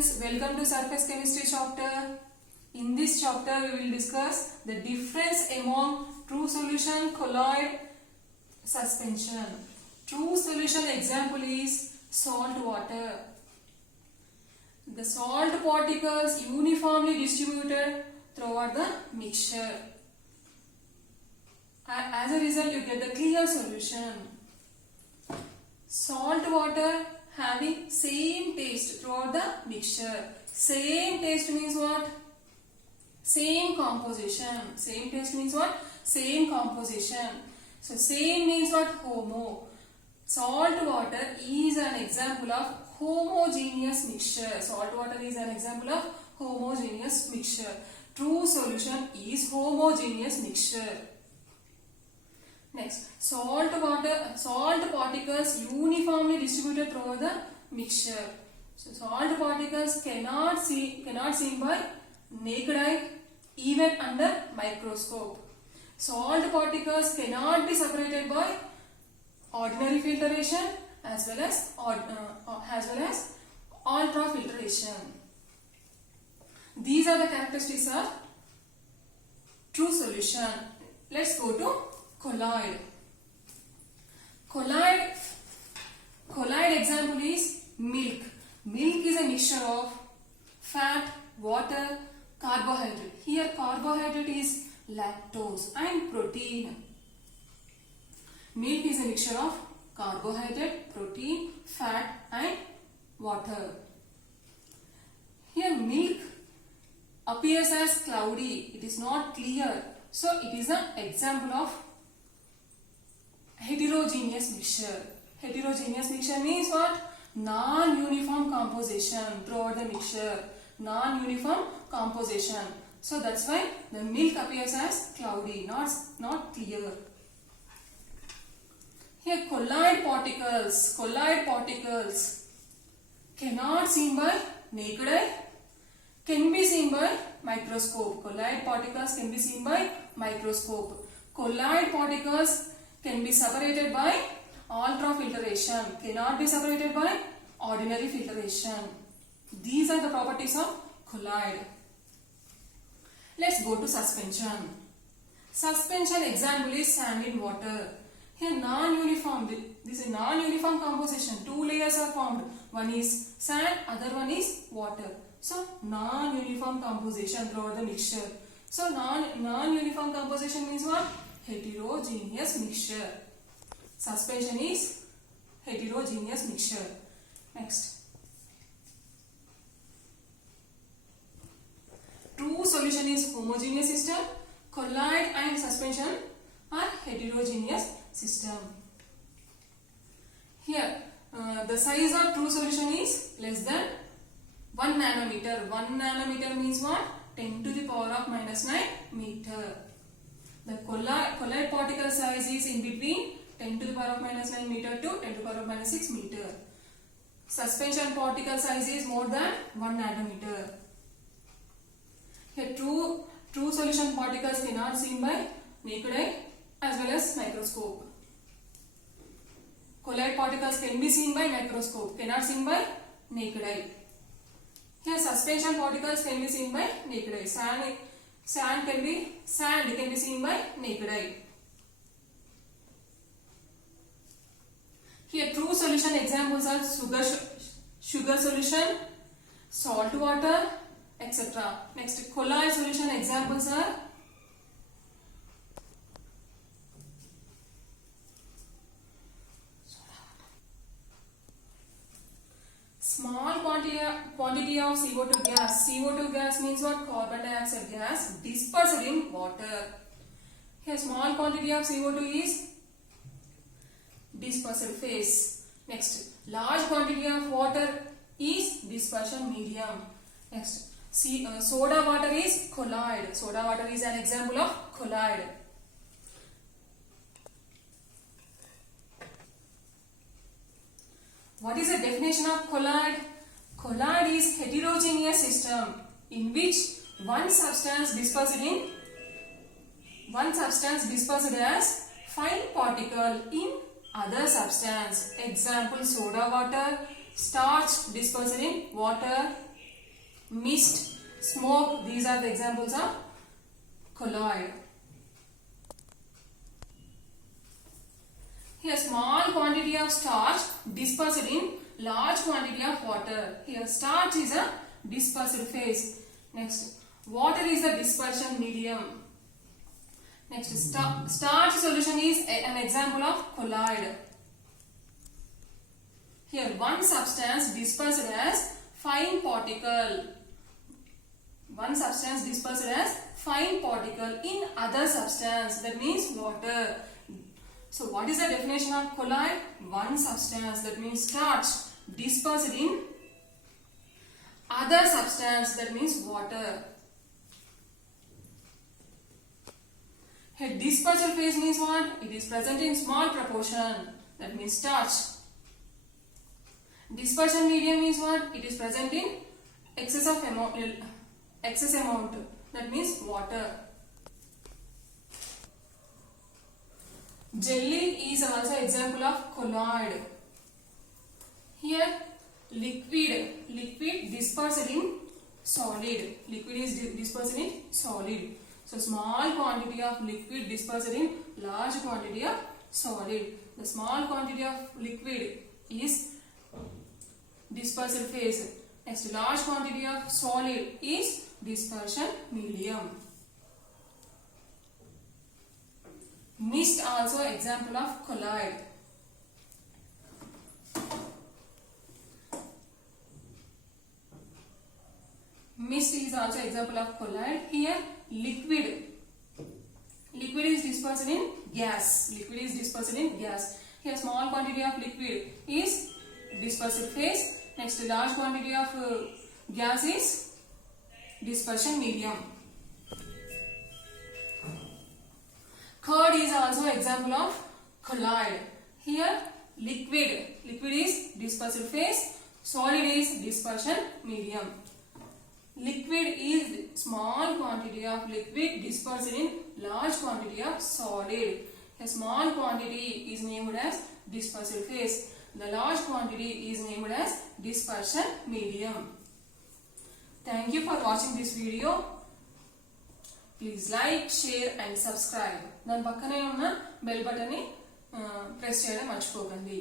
students, welcome to Surface Chemistry chapter. In this chapter we will discuss the difference among true solution, colloid, suspension. True solution example is salt water. The salt particles uniformly distributed throughout the mixture. As a result you get the clear solution. Salt water having same taste throughout the mixture. Same taste means what? Same composition. Same taste means what? Same composition. So same means what? Homo. Salt water is an example of homogeneous mixture. Salt water is an example of homogeneous mixture. True solution is homogeneous mixture. Next, salt particles uniformly distributed throughout the mixture. So salt particles cannot seen by naked eye even under microscope. Salt particles cannot be separated by ordinary filtration as well as ultrafiltration. These are the characteristics of true solution. Let's go to colloid. Colloid example is milk. Milk is a mixture of fat, water, carbohydrate. Here carbohydrate is lactose and protein. Milk is a mixture of carbohydrate, protein, fat and water. Here milk appears as cloudy. It is not clear. So it is an example of heterogeneous mixture. Heterogeneous mixture means what? Non-uniform composition throughout the mixture. Non-uniform composition. So that's why the milk appears as cloudy, not clear. Here colloid particles cannot seen by naked eye, can be seen by microscope. Colloid particles can be seen by microscope. Colloid particles can be separated by ultrafiltration, cannot be separated by ordinary filtration. These are the properties of colloid. Let's go to suspension. Suspension example is sand in water. Here non-uniform, this is non-uniform composition. Two layers are formed. One is sand, other one is water. So non-uniform composition throughout the mixture. So non-uniform composition means what? Heterogeneous mixture. Suspension is heterogeneous mixture. Next. True solution is homogeneous system. Colloid and suspension are heterogeneous system. Here the size of true solution is less than 1 nanometer. 1 nanometer means what? 10 to the power of minus 9 meter. The colloid particle size is in between 10 to the power of minus 9 meter to 10 to the power of minus 6 meter. Suspension particle size is more than 1 nanometer. Here true solution particles cannot seen by naked eye as well as microscope. Colloid particles can be seen by microscope, cannot seen by naked eye. Here suspension particles can be seen by naked eye. Sand can be seen by naked eye. Here true solution examples are sugar solution, salt water, etc. Next, colloid solution examples are small quantity of CO2 gas. CO2 gas means what? Carbon dioxide gas dispersed in water. Here small quantity of CO2 is dispersal phase. Next, large quantity of water is dispersion medium. Next, soda water is colloid. Soda water is an example of colloid. What is the definition of colloid? Colloid is heterogeneous system in which one substance dispersed as fine particle in other substance. Example, soda water, starch dispersed in water, mist, smoke. These are the examples of colloid. Here small quantity of starch dispersed in large quantity of water. Here starch is a dispersed phase. Next, water is the dispersion medium. Next, starch solution is an example of colloid. Here one substance dispersed as fine particle. One substance dispersed as fine particle in other substance, that means water. So what is the definition of colloid? One substance, that means starch, dispersed in other substance, that means water. Here dispersal phase means what? It is present in small proportion, that means starch. Dispersion medium means what? It is present in excess amount, that means water. Jelly is also example of colloid. Here liquid dispersed in solid. Liquid is dispersed in solid. So small quantity of liquid dispersed in large quantity of solid. The small quantity of liquid is dispersal phase. Next, large quantity of solid is dispersion medium. Mist also example of colloid. Mist is also example of colloid. Here liquid is dispersed in gas. Liquid is dispersed in gas. Here small quantity of liquid is dispersal phase. Next, large quantity of gas is dispersion medium. Curd is also example of colloid. Here liquid is dispersal phase, solid is dispersion medium. Liquid is small quantity of liquid dispersed in large quantity of solid. A small quantity is named as dispersal phase. The large quantity is named as dispersion medium. Thank you for watching this video. Please like, share and subscribe. దాని పక్కనే ఉన్న bell button ని press చేయడం మర్చిపోకండి.